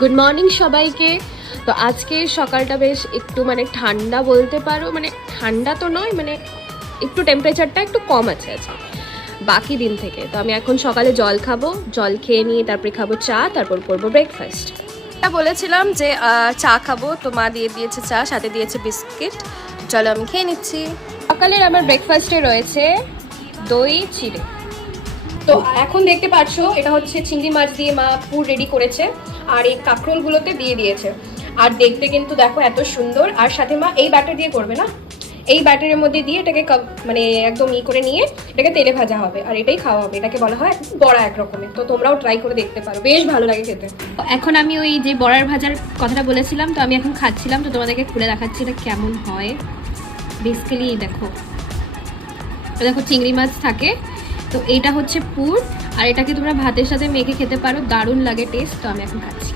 Good morning সবাইকে। তো আজকে সকালটা বেশ একটু মানে ঠান্ডা বলতে পারো, মানে ঠান্ডা তো নয়, মানে একটু টেম্পারেচারটা একটু কম আছে আজকে বাকি দিন থেকে। তো আমি এখন সকালে জল খাবো, জল খেয়ে নিয়ে তারপরে খাবো চা, তারপর করবো ব্রেকফাস্ট। বলেছিলাম যে চা খাবো, তো মা দিয়ে দিয়েছে চা, সাথে দিয়েছে বিস্কিট। চলো আমি খেয়ে নিচ্ছি। সকালের আমার ব্রেকফাস্টে রয়েছে দই চিড়ে। তো এখন দেখতে পাচ্ছ এটা হচ্ছে চিংড়ি মাছ দিয়ে মা পুর রেডি করেছে, আর এই কাঁকরোলগুলোতে দিয়ে দিয়েছে। আর দেখতে কিন্তু দেখো এত সুন্দর। আর সাথে মা এই ব্যাটার দিয়ে করবে না, এই ব্যাটারের মধ্যে দিয়ে এটাকে মানে একদম করে নিয়ে এটাকে তেলে ভাজা হবে, আর এটাই খাওয়া হবে। এটাকে বলা হয় বড়া এক রকমের। তো তোমরাও ট্রাই করে দেখতে পারো, বেশ ভালো লাগে খেতে। এখন আমি ওই যে বড়ার ভাজার কথাটা বলেছিলাম, তো আমি এখন খাচ্ছিলাম, তো তোমাদেরকে খুলে দেখাচ্ছি এটা কেমন হয়। বেসিক্যালি দেখো, দেখো চিংড়ি মাছ থাকে, তো এইটা হচ্ছে পুর, আর এটাকে তোমরা ভাতের সাথে মেখে খেতে পারো, দারুণ লাগে টেস্ট। তো আমি এখন খাচ্ছি।